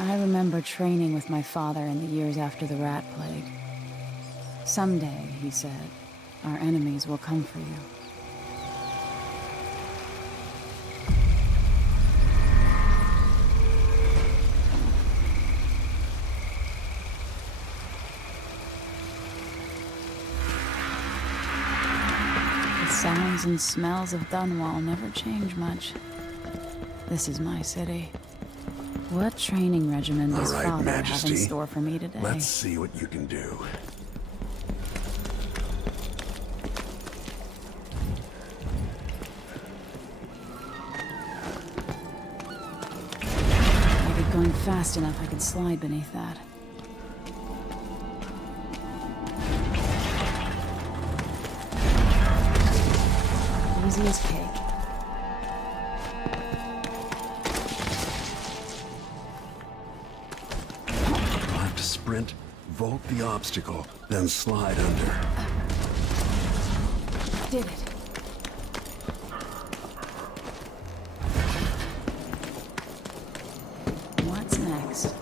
I remember training with my father in the years after the rat plague. Someday, he said, our enemies will come for you. The sounds and smells of Dunwall never change much. This is my city. What training regimen does Father have in store for me today? Let's see what you can do. If I get going fast enough, I could slide beneath that. Easy as cake. Sprint, vault the obstacle, then slide under. Did it. What's next?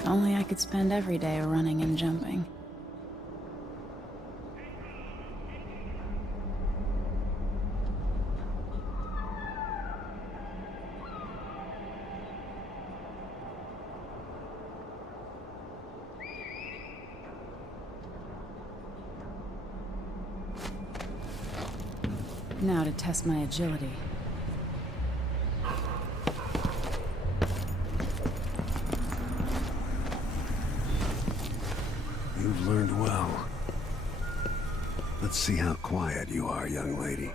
If only I could spend every day running and jumping. Now to test my agility. You've learned well. Let's see how quiet you are, young lady.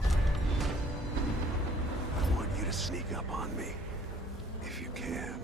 I want you to sneak up on me, if you can.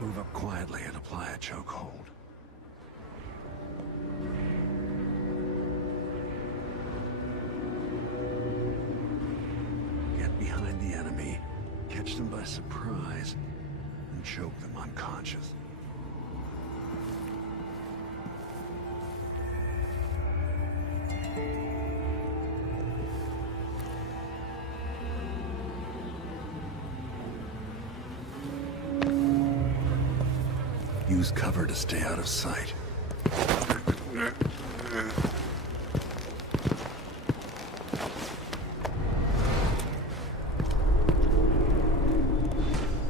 Move up quietly and apply a chokehold. Get behind the enemy, catch them by surprise, and choke them unconscious. Use cover to stay out of sight.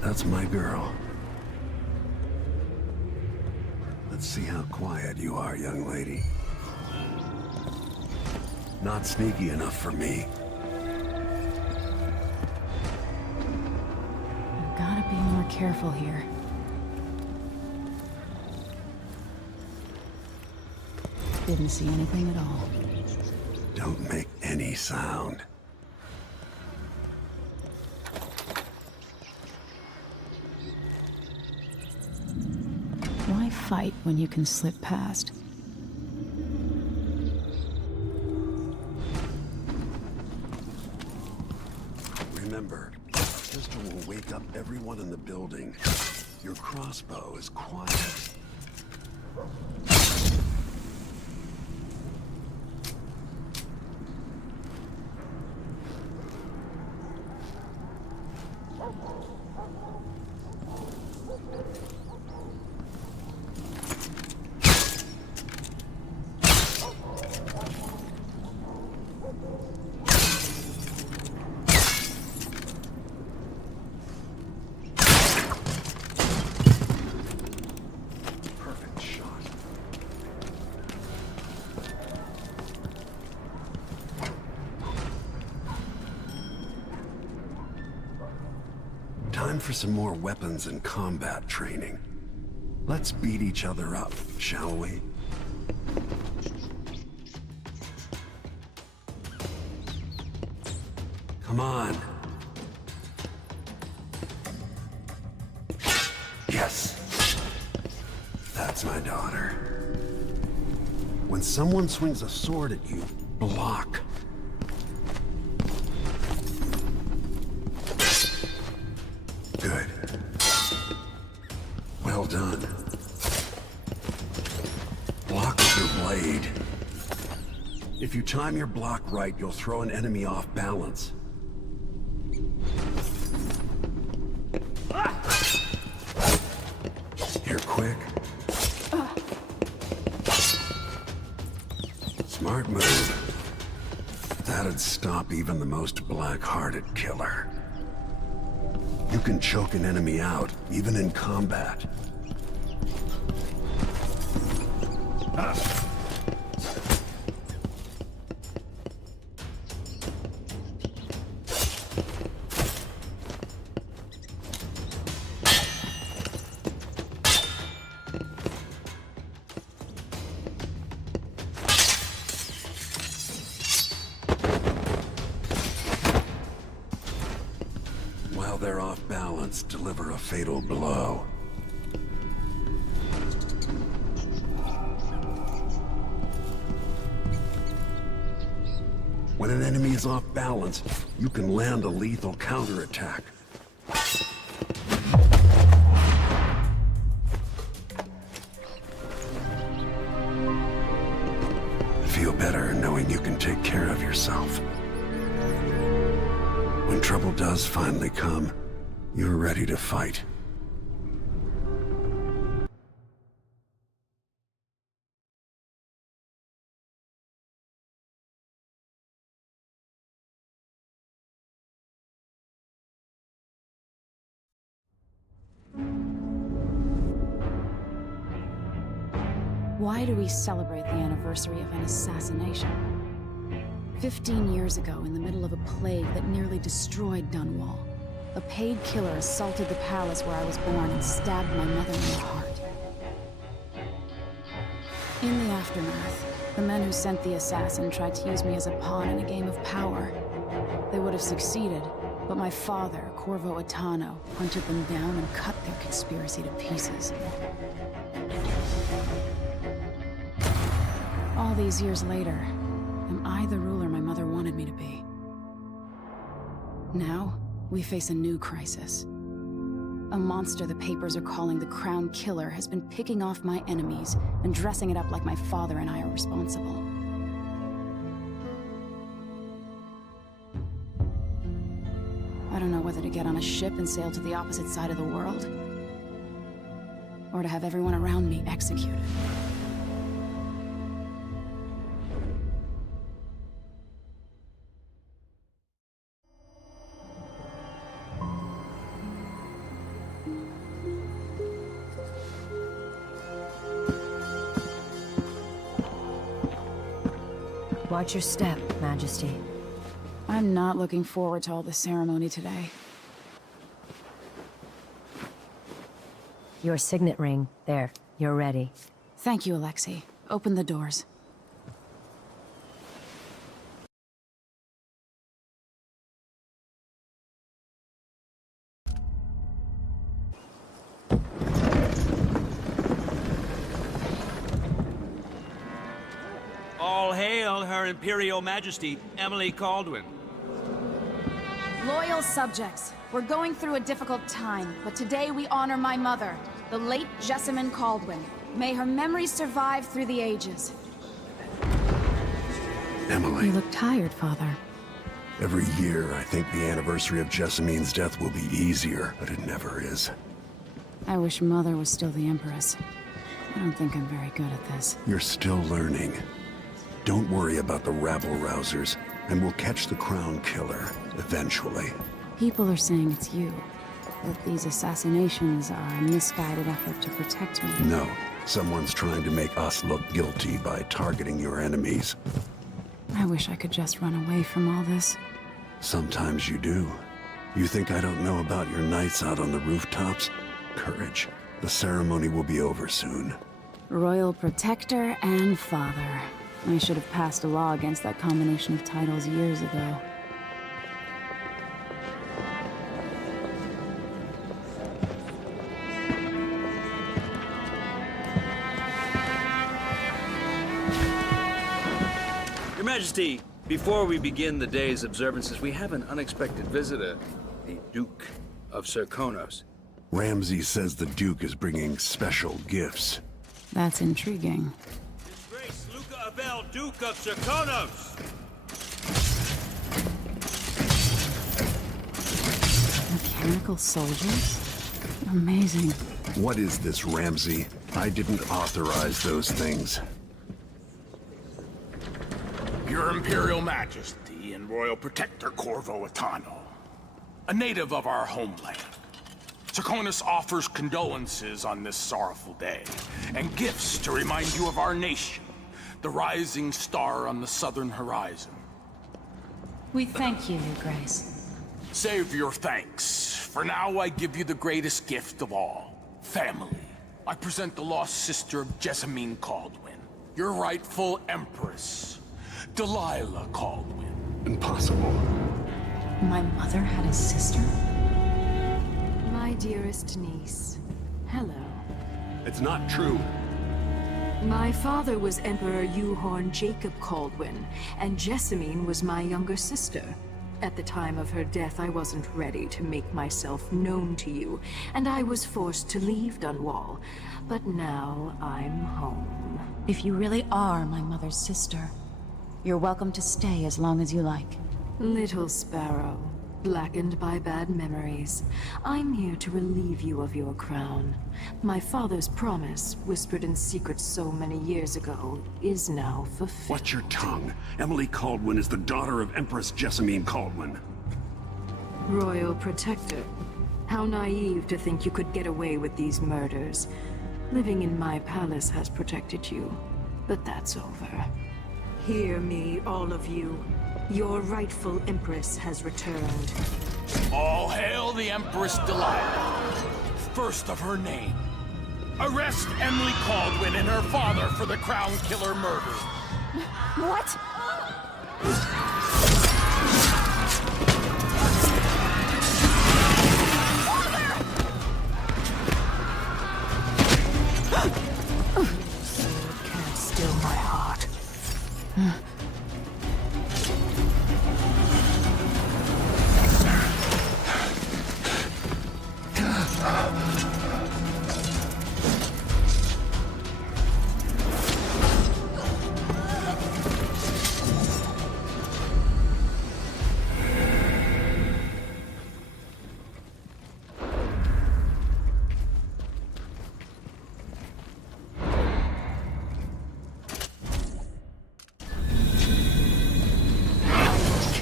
That's my girl. Let's see how quiet you are, young lady. Not sneaky enough for me. I've gotta be more careful here. Didn't see anything at all. Don't make any sound. Why fight when you can slip past? Remember, the pistol will wake up everyone in the building. Your crossbow is quiet. Perfect shot. Time for some more weapons and combat training. Let's beat each other up, shall we? Come on. Yes. That's my daughter. When someone swings a sword at you, block. Good. Well done. Block with your blade. If you time your block right, you'll throw an enemy off balance. You're quick. Smart move. That'd stop even the most black-hearted killer. You can choke an enemy out, even in combat. While they're off balance, deliver a fatal blow. When an enemy is off balance, you can land a lethal counterattack. Feel better knowing you can take care of yourself. When trouble does finally come, you're ready to fight. Why do we celebrate the anniversary of an assassination? 15 years ago, in the middle of a plague that nearly destroyed Dunwall, a paid killer assaulted the palace where I was born and stabbed my mother in the heart. In the aftermath, the men who sent the assassin tried to use me as a pawn in a game of power. They would have succeeded, but my father, Corvo Attano, hunted them down and cut their conspiracy to pieces. All these years later, am I the ruler my mother wanted me to be? Now, we face a new crisis. A monster the papers are calling the Crown Killer has been picking off my enemies and dressing it up like my father and I are responsible. I don't know whether to get on a ship and sail to the opposite side of the world, or to have everyone around me executed. Watch your step, Majesty. I'm not looking forward to all the ceremony today. Your signet ring. There, you're ready. Thank you, Alexei. Open the doors. All hail Her Imperial Majesty, Emily Caldwin. Loyal subjects, we're going through a difficult time, but today we honor my mother, the late Jessamine Caldwin. May her memory survive through the ages. Emily. You look tired, Father. Every year, I think the anniversary of Jessamine's death will be easier, but it never is. I wish Mother was still the Empress. I don't think I'm very good at this. You're still learning. Don't worry about the rabble-rousers, and we'll catch the Crown Killer, eventually. People are saying it's you. That these assassinations are a misguided effort to protect me. No. Someone's trying to make us look guilty by targeting your enemies. I wish I could just run away from all this. Sometimes you do. You think I don't know about your nights out on the rooftops? Courage. The ceremony will be over soon. Royal Protector and Father. I should have passed a law against that combination of titles years ago. Your Majesty, before we begin the day's observances, we have an unexpected visitor, the Duke of Serkonos. Ramsay says the Duke is bringing special gifts. That's intriguing. His Grace Luca Abel, Duke of Serkonos! Mechanical soldiers? Amazing. What is this, Ramsay? I didn't authorize those things. Your Imperial Majesty and Royal Protector Corvo Atano, a native of our homeland. Serkonos offers condolences on this sorrowful day, and gifts to remind you of our nation, the rising star on the southern horizon. We thank you, Your Grace. Save your thanks. For now, I give you the greatest gift of all, family. I present the lost sister of Jessamine Caldwin, your rightful Empress, Delilah Caldwin. Impossible. My mother had a sister? My dearest niece, hello. It's not true. My father was Emperor Yuhorn Jacob Caldwin, and Jessamine was my younger sister. At the time of her death, I wasn't ready to make myself known to you, and I was forced to leave Dunwall. But now I'm home. If you really are my mother's sister, you're welcome to stay as long as you like. Little sparrow, blackened by bad memories, I'm here to relieve you of your crown. My father's promise, whispered in secret so many years ago, is now fulfilled. Watch your tongue. Emily Caldwin is the daughter of Empress Jessamine Caldwin. Royal Protector, how naive to think you could get away with these murders. Living in my palace has protected you, but that's over. Hear me, all of you. Your rightful Empress has returned. All hail the Empress Delilah, first of her name. Arrest Emily Caldwin and her father for the Crown Killer murder. What? Sword can't still my heart.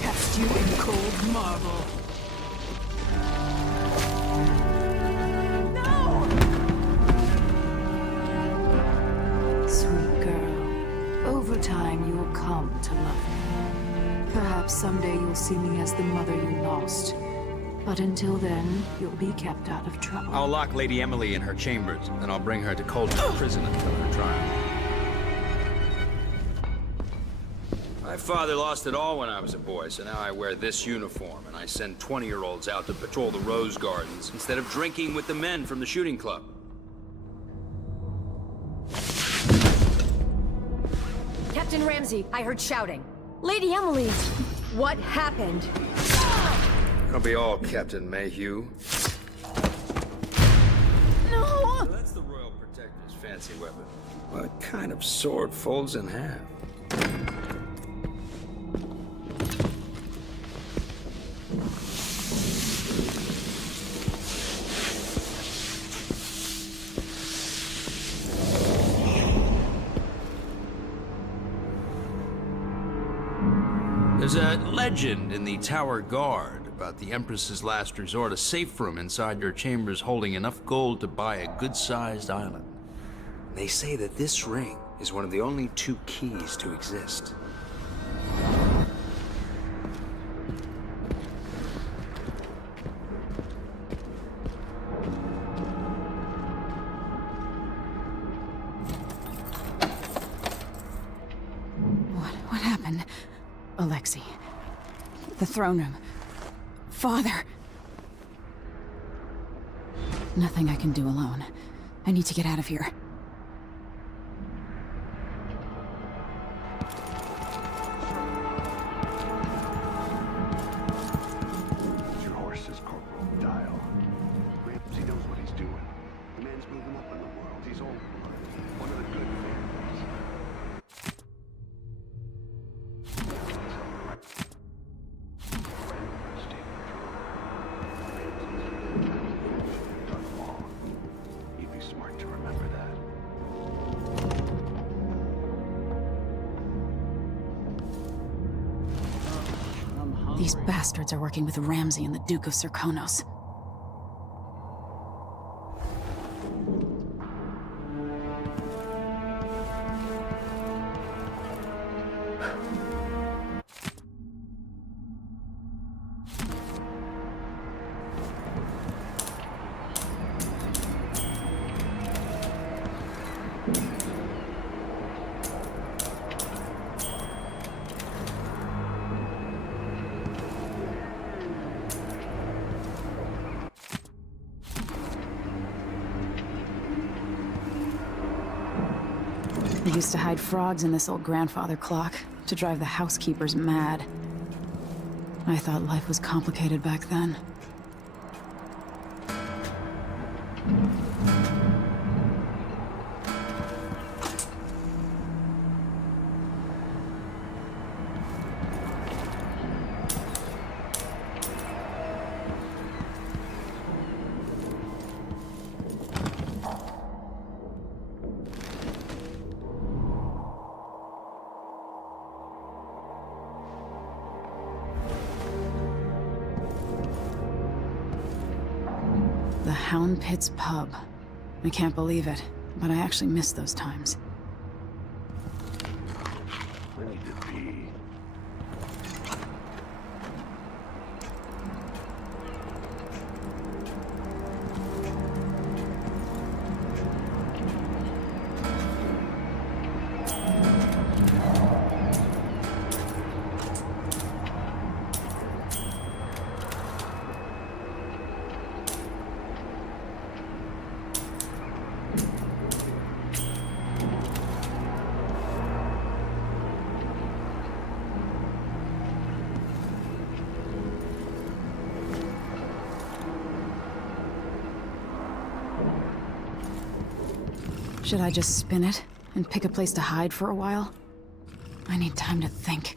Cast you in cold marble. Sweet girl, over time you will come to love me. Perhaps someday you'll see me as the mother you lost. But until then, you'll be kept out of trouble. I'll lock Lady Emily in her chambers, and I'll bring her to Caldwin prison until her trial. My father lost it all when I was a boy, so now I wear this uniform, and I send 20-year-olds out to patrol the rose gardens instead of drinking with the men from the shooting club. Get Captain Ramsey, I heard shouting. Lady Emily, what happened? I'll be all Captain Mayhew. No! So that's the Royal Protector's fancy weapon. What kind of sword folds in half? There's a legend in the Tower Guard about the Empress's last resort, a safe room inside your chambers holding enough gold to buy a good-sized island. They say that this ring is one of the only 2 keys to exist. What happened? Alexei. The throne room. Father! Nothing I can do alone. I need to get out of here. Your horses, Corporal. Dial. Ramsey knows what he's doing. The man's moving up in the world. He's old blood. One of the good families. He'd be smart to remember that. These bastards are working with Ramsey and the Duke of Serkonos. We used to hide frogs in this old grandfather clock to drive the housekeepers mad. I thought life was complicated back then. The Hound Pit's pub. I can't believe it, but I actually miss those times. I need to pee. Should I just spin it and pick a place to hide for a while? I need time to think.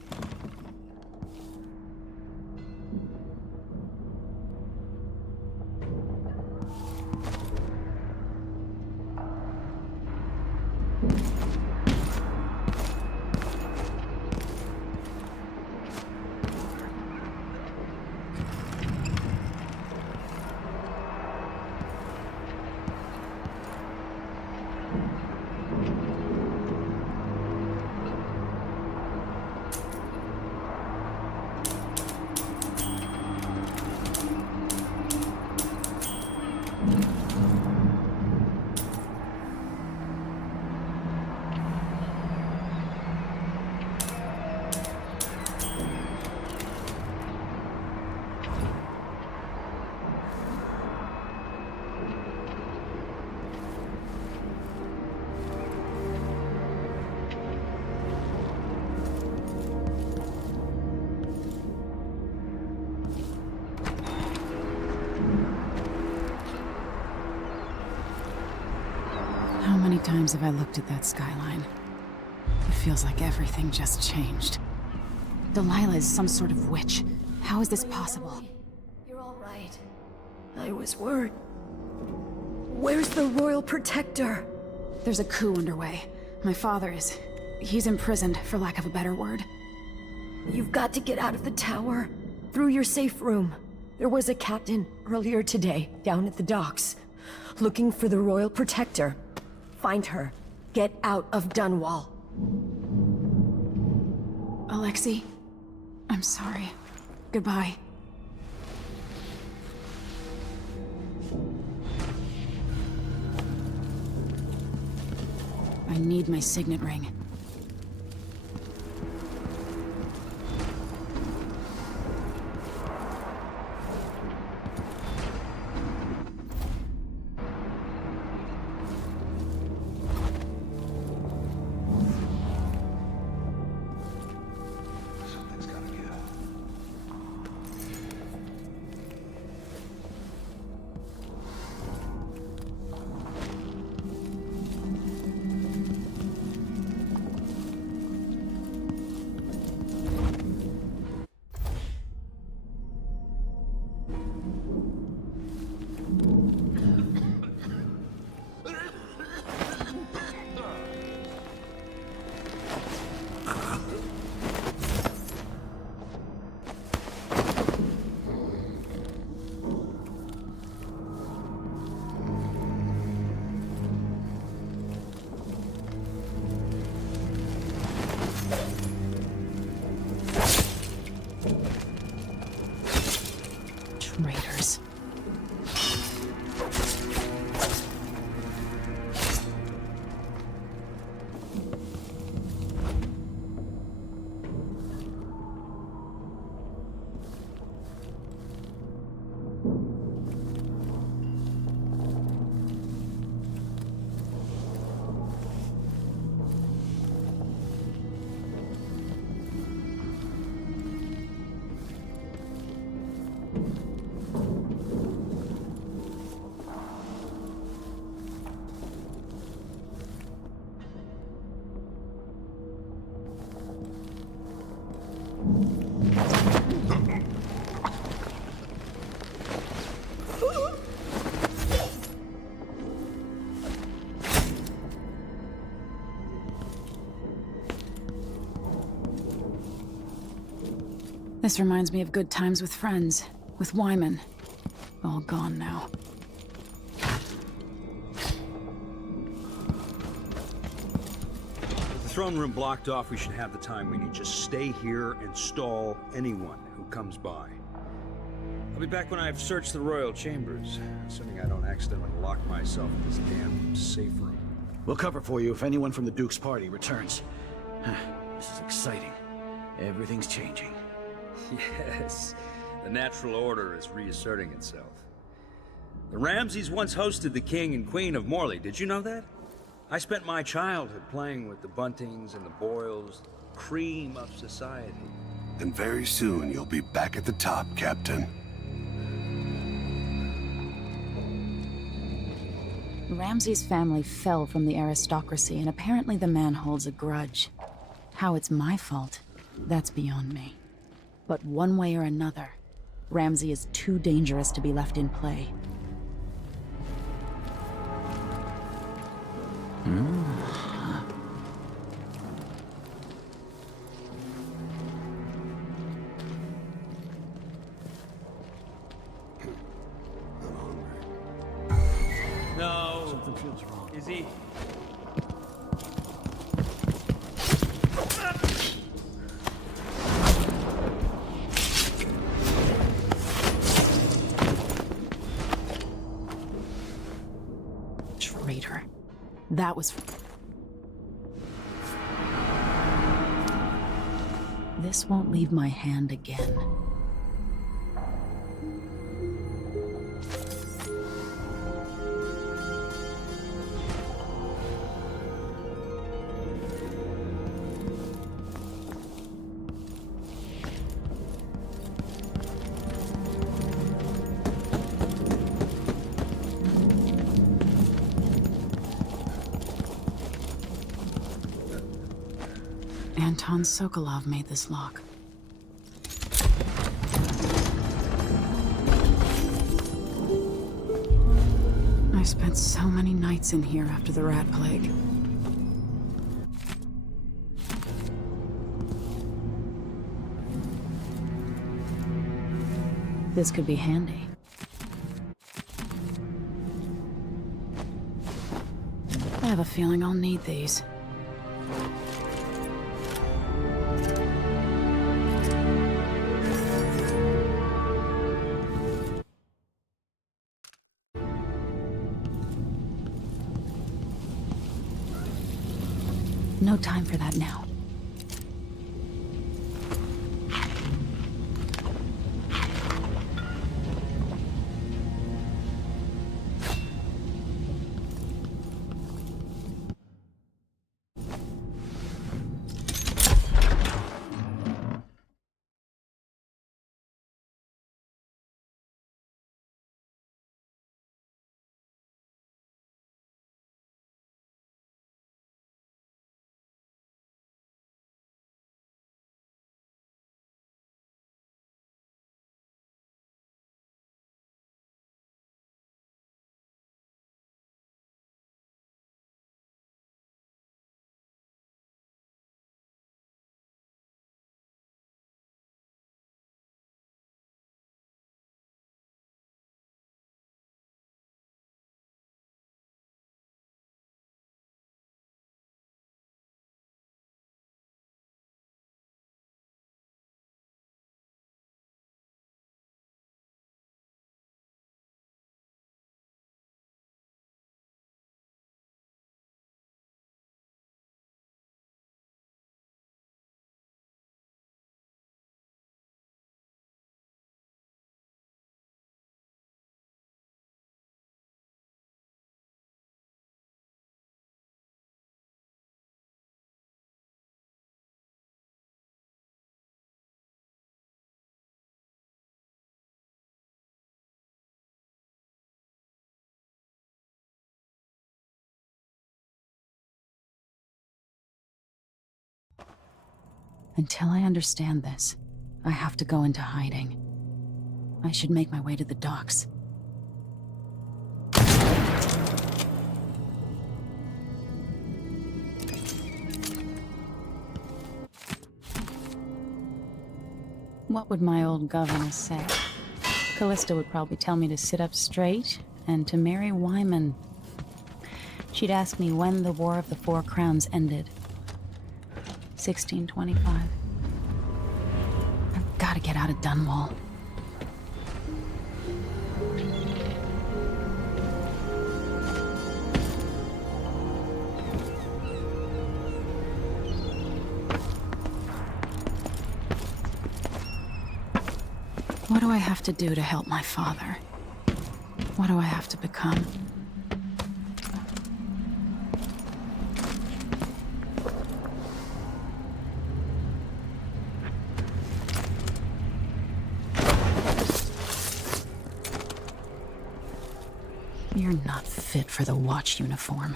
times have I looked at that skyline? It feels like everything just changed. Delilah is some sort of witch. How is this possible? You're all right. I was worried. Where's the Royal Protector? There's a coup underway. My father is... he's imprisoned, for lack of a better word. You've got to get out of the tower. Through your safe room. There was a captain earlier today, down at the docks. Looking for the Royal Protector. Find her. Get out of Dunwall. Alexei, I'm sorry. Goodbye. I need my signet ring. Traitors. This reminds me of good times with friends, with Wyman. All gone now. With the throne room blocked off, we should have the time we need. Just stay here and stall anyone who comes by. I'll be back when I've searched the royal chambers, assuming I don't accidentally lock myself in this damn safe room. We'll cover for you if anyone from the Duke's party returns. This is exciting. Everything's changing. Yes, the natural order is reasserting itself. The Ramseys once hosted the King and Queen of Morley, did you know that? I spent my childhood playing with the Buntings and the Boyles, the cream of society. And very soon you'll be back at the top, Captain. Ramsay's family fell from the aristocracy, and apparently the man holds a grudge. How it's my fault, that's beyond me. But one way or another, Ramsay is too dangerous to be left in play. No. Something feels wrong. Is he? Traitor. That was... This won't leave my hand again. Anton Sokolov made this lock. I spent so many nights in here after the rat plague. This could be handy. I have a feeling I'll need these. No time for that now. Until I understand this, I have to go into hiding. I should make my way to the docks. What would my old governess say? Callista would probably tell me to sit up straight and to marry Wyman. She'd ask me when the War of the Four Crowns ended. 1625. I've got to get out of Dunwall. What do I have to do to help my father? What do I have to become? You're not fit for the watch uniform.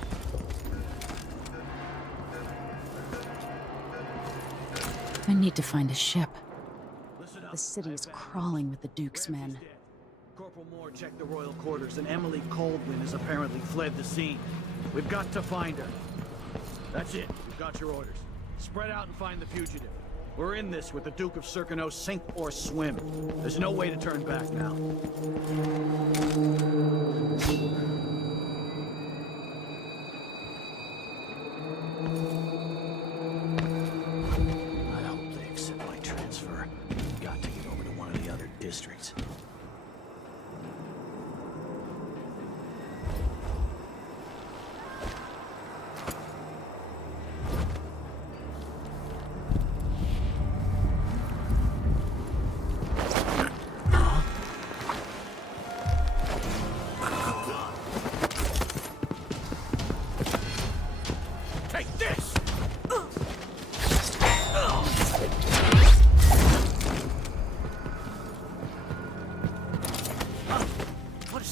I need to find a ship. The city is crawling with the Duke's men. Corporal Moore checked the royal quarters, and Emily Coldwin has apparently fled the scene. We've got to find her. That's it. We've got your orders. Spread out and find the fugitive. We're in this with the Duke of Circano, sink or swim. There's no way to turn back now. I hope they accept my transfer. Got to get over to one of the other districts.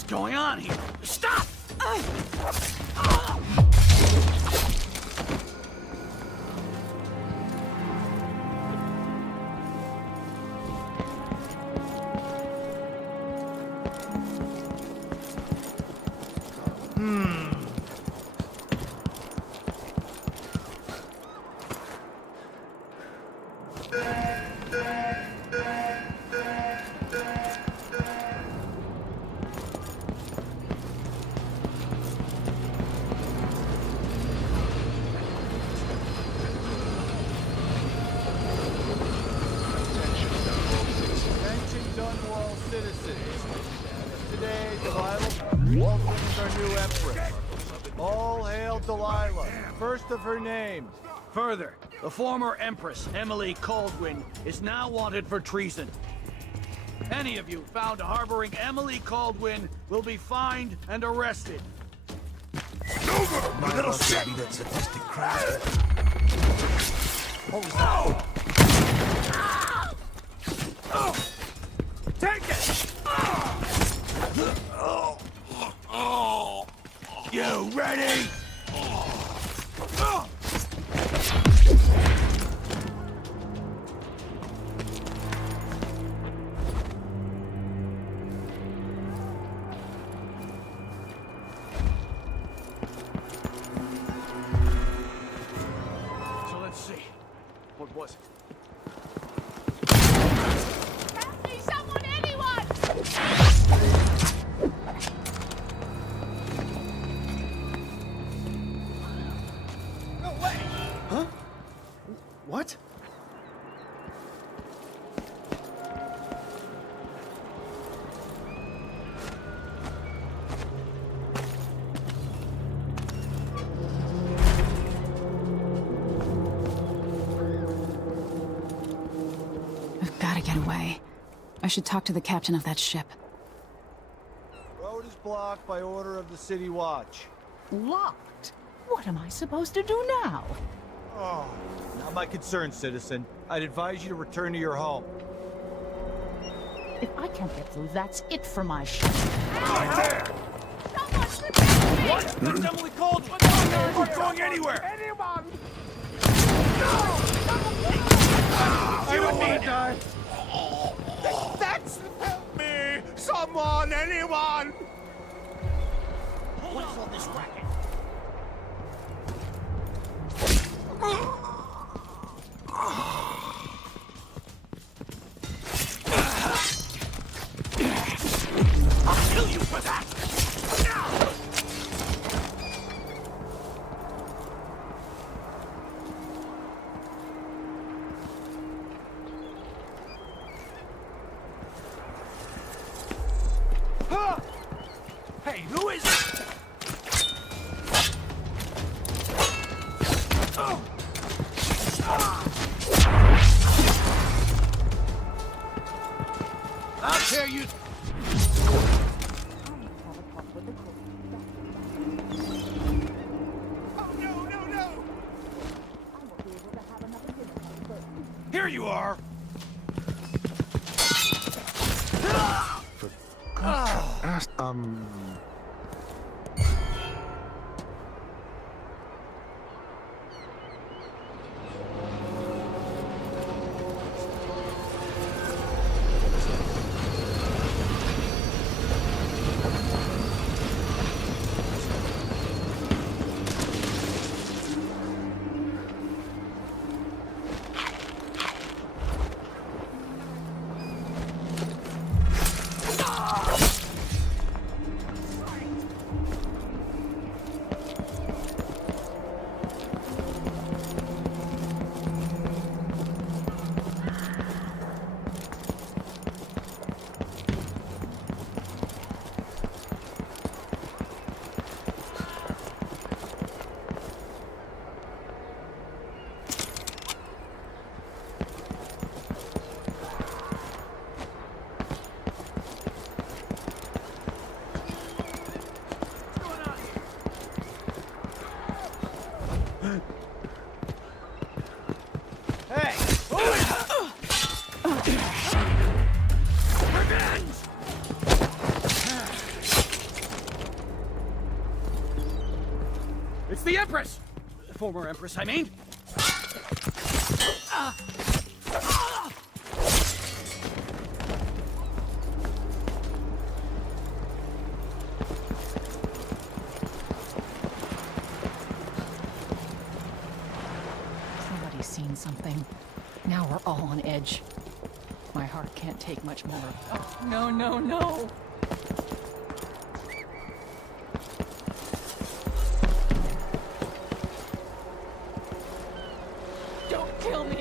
Going on here? Stop! Attention Dunwall citizens. Today, Delilah Baldwin is our new empress. All hail Delilah, first of her name. Further, the former empress, Emily Caldwin, is now wanted for treason. Any of you found harboring Emily Caldwin will be fined and arrested. My little shit! That sadistic crap. What was that? Take it! You ready? So let's see. What was it? Help me, someone, anyone! No way! Huh? What? I've gotta get away. I should talk to the captain of that ship. Road is blocked by order of the City Watch. Locked? What am I supposed to do now? Oh, not my concern, citizen. I'd advise you to return to your home. If I can't get through, that's it for my ship. Right there! Someone protect me! What? That's Emily Caldwin! We're not going anywhere! Anyone! I don't want to die! That's... Help me! Someone! Anyone! What's all this racket? I'll kill you for that! Hey, who is it? I'll tear you. Oh, no, no, no! Here you are. Hey! Revenge! It's the Empress! Former Empress, I mean. something. Now we're all on edge. My heart can't take much more. Oh, no, no, no! Don't kill me!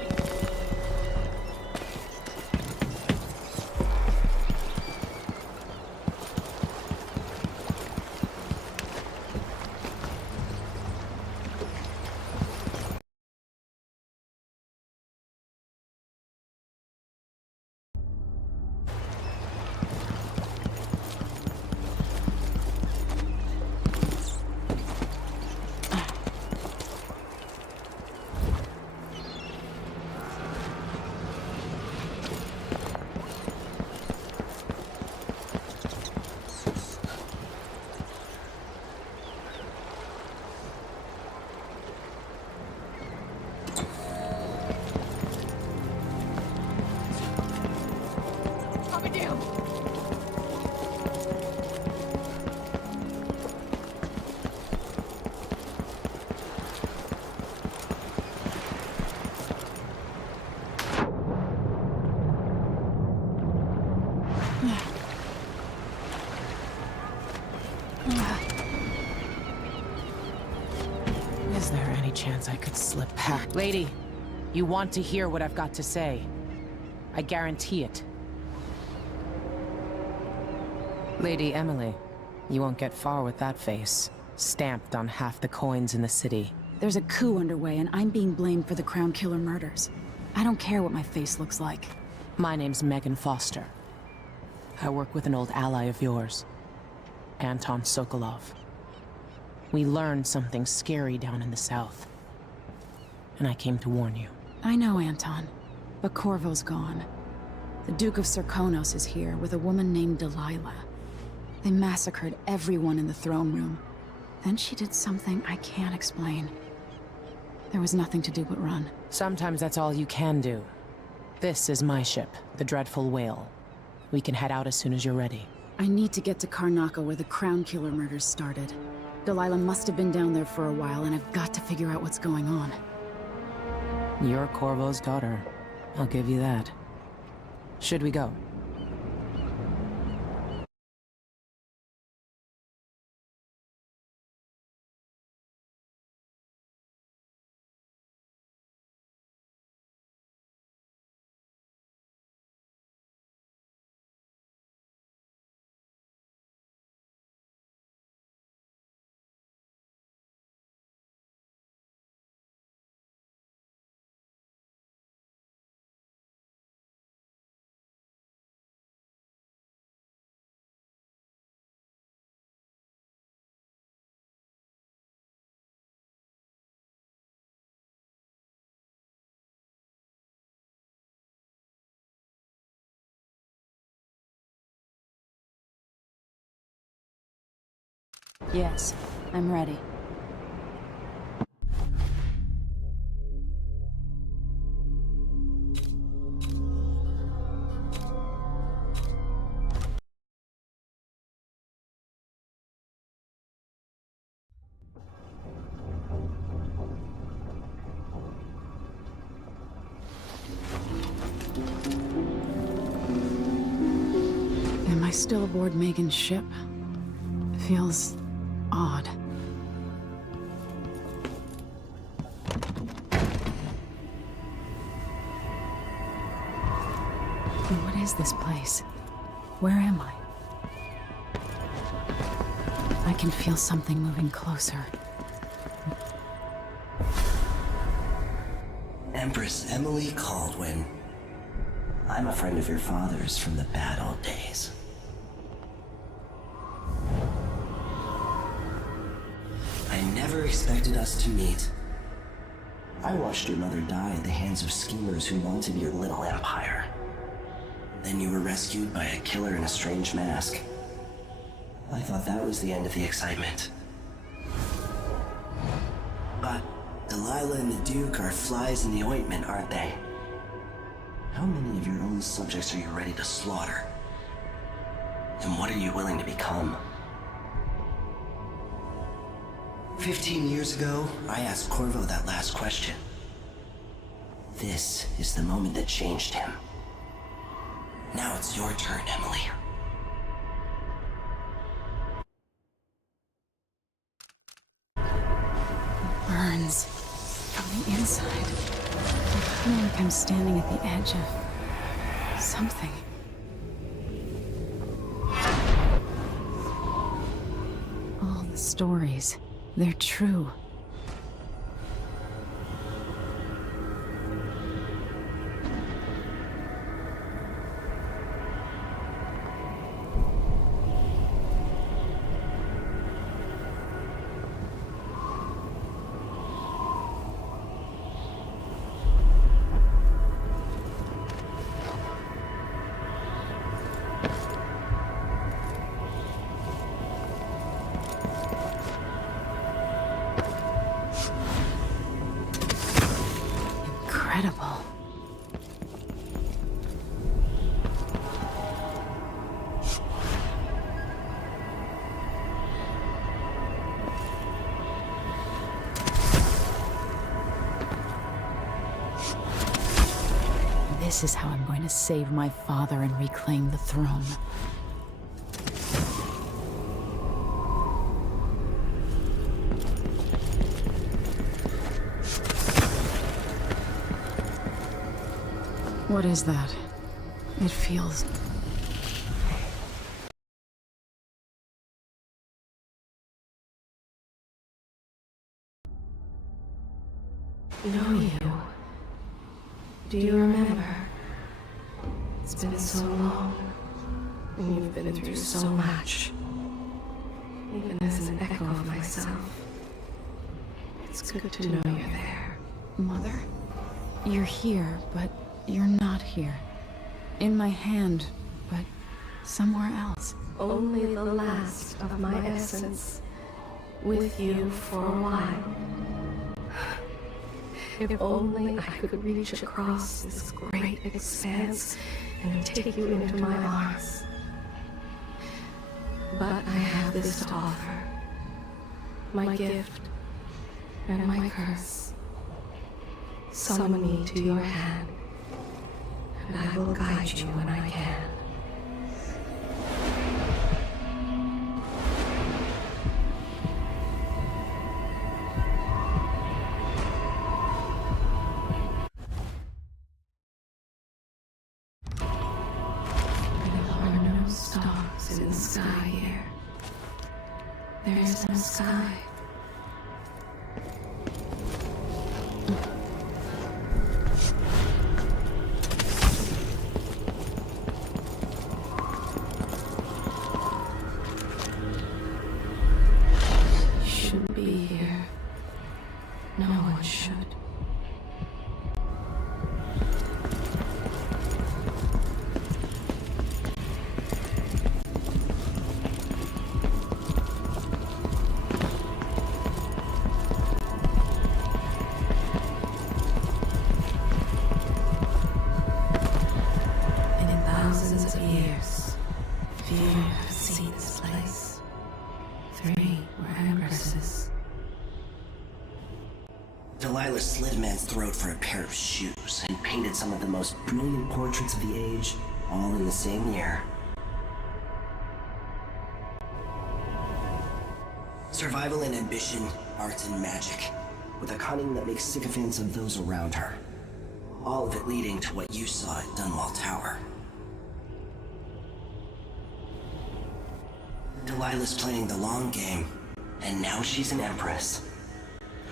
Is there any chance I could slip past? Lady, you want to hear what I've got to say. I guarantee it. Lady Emily, you won't get far with that face. Stamped on half the coins in the city. There's a coup underway, and I'm being blamed for the Crown Killer murders. I don't care what my face looks like. My name's Megan Foster. I work with an old ally of yours, Anton Sokolov. We learned something scary down in the south, and I came to warn you. I know, Anton, but Corvo's gone. The Duke of Serkonos is here with a woman named Delilah. They massacred everyone in the throne room. Then she did something I can't explain. There was nothing to do but run. Sometimes that's all you can do. This is my ship, the Dreadful Whale. We can head out as soon as you're ready. I need to get to Karnaca where the Crown Killer murders started. Delilah must have been down there for a while, and I've got to figure out what's going on. You're Corvo's daughter. I'll give you that. Should we go? Yes, I'm ready. Am I still aboard Megan's ship? Feels odd. What is this place? Where am I? I can feel something moving closer. Empress Emily Caldwin. I'm a friend of your father's from the bad old days. I never expected us to meet. I watched your mother die at the hands of schemers who wanted your little empire. Then you were rescued by a killer in a strange mask. I thought that was the end of the excitement. But Delilah and the Duke are flies in the ointment, aren't they? How many of your own subjects are you ready to slaughter? And what are you willing to become? 15 years ago, I asked Corvo that last question. This is the moment that changed him. Now it's your turn, Emily. It burns from the inside. I feel like I'm standing at the edge of something. All the stories, they're true. Incredible. This is how I'm going to save my father and reclaim the throne. What is that? It feels... Know you. Do you remember? It's been so long, and you've been through so much. Even as an echo of myself, it's good to know you're there. Mother? You're here, but you're not here. In my hand, but somewhere else. Only the last of my essence, with you for a while. If only I could reach across this great expanse and take you into my arms. But I have this to offer. My gift and my curse. Summon me to your hand, and I will guide you when I can. Stars in the sky here. There is no sky. You shouldn't be here. No one should. Thousands of years, few have seen this place. 3 were empresses. Delilah slit a man's throat for a pair of shoes and painted some of the most brilliant portraits of the age, all in the same year. Survival and ambition, art and magic, with a cunning that makes sycophants of those around her. All of it leading to what you saw at Dunwall Tower. Delilah's playing the long game, and now she's an empress.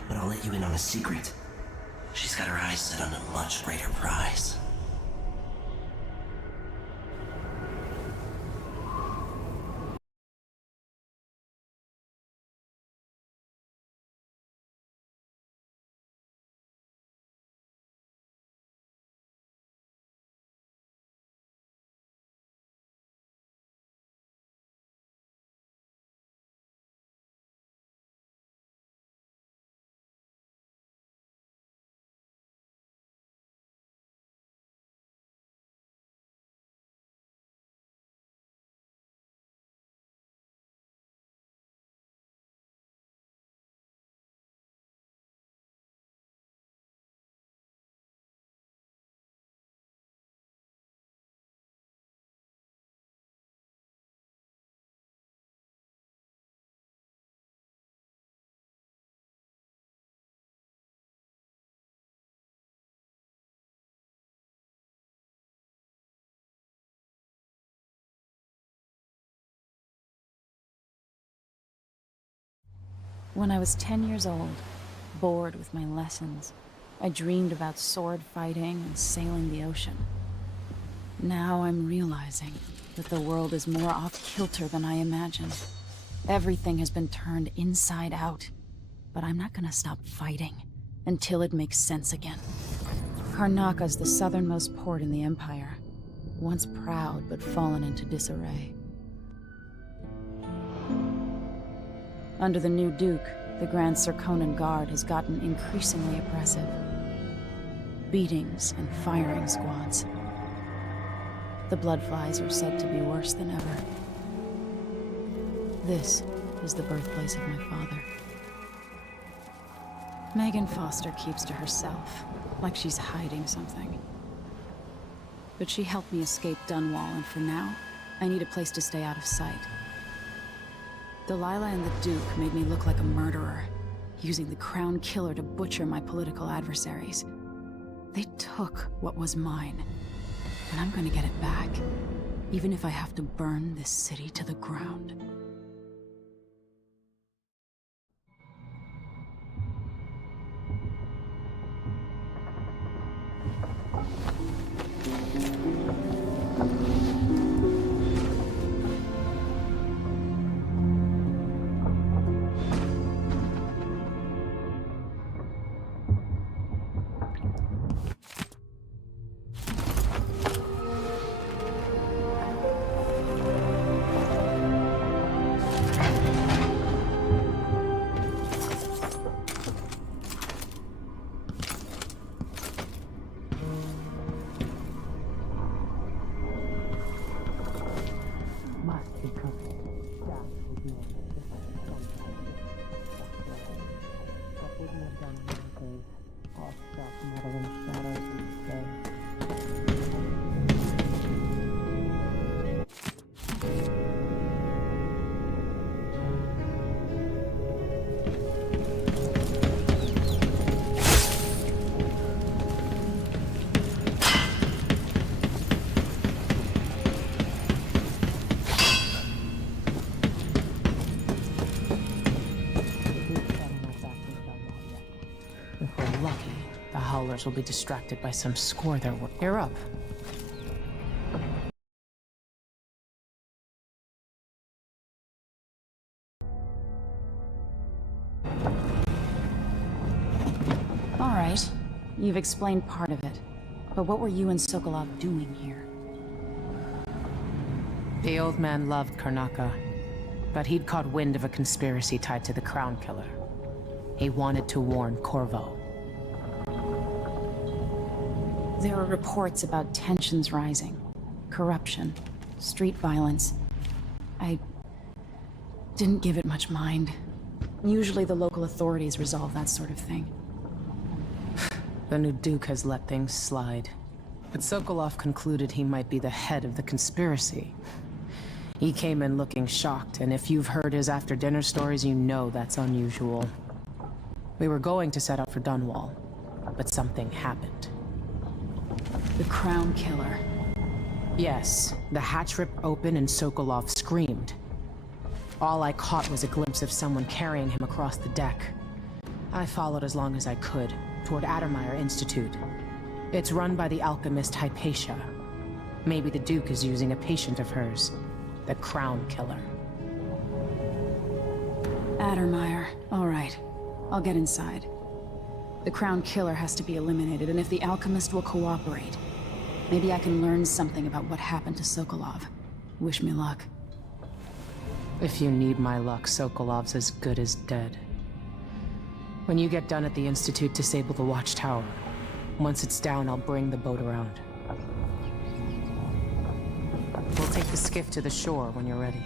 But I'll let you in on a secret. She's got her eyes set on a much greater prize. When I was 10 years old, bored with my lessons, I dreamed about sword fighting and sailing the ocean. Now I'm realizing that the world is more off-kilter than I imagined. Everything has been turned inside out, but I'm not gonna stop fighting until it makes sense again. Karnaka's the southernmost port in the Empire, once proud but fallen into disarray. Under the new Duke, the Grand Serkonan Guard has gotten increasingly oppressive. Beatings and firing squads. The Bloodflies are said to be worse than ever. This is the birthplace of my father. Megan Foster keeps to herself, like she's hiding something. But she helped me escape Dunwall, and for now, I need a place to stay out of sight. Delilah and the Duke made me look like a murderer, using the Crown Killer to butcher my political adversaries. They took what was mine, and I'm gonna get it back, even if I have to burn this city to the ground. Will be distracted by some score they're working. You're up. All right. You've explained part of it. But what were you and Sokolov doing here? The old man loved Karnaka, but he'd caught wind of a conspiracy tied to the Crown Killer. He wanted to warn Corvo. There are reports about tensions rising, corruption, street violence. I didn't give it much mind. Usually the local authorities resolve that sort of thing. The new Duke has let things slide. But Sokolov concluded he might be the head of the conspiracy. He came in looking shocked, and if you've heard his after-dinner stories, you know that's unusual. We were going to set out for Dunwall, but something happened. The Crown Killer. Yes, the hatch ripped open and Sokolov screamed. All I caught was a glimpse of someone carrying him across the deck. I followed as long as I could, toward Addermeyer Institute. It's run by the alchemist Hypatia. Maybe the Duke is using a patient of hers, the Crown Killer. Addermeyer. All right. I'll get inside. The Crown Killer has to be eliminated, and if the alchemist will cooperate, maybe I can learn something about what happened to Sokolov. Wish me luck. If you need my luck, Sokolov's as good as dead. When you get done at the Institute, disable the watchtower. Once it's down, I'll bring the boat around. We'll take the skiff to the shore when you're ready.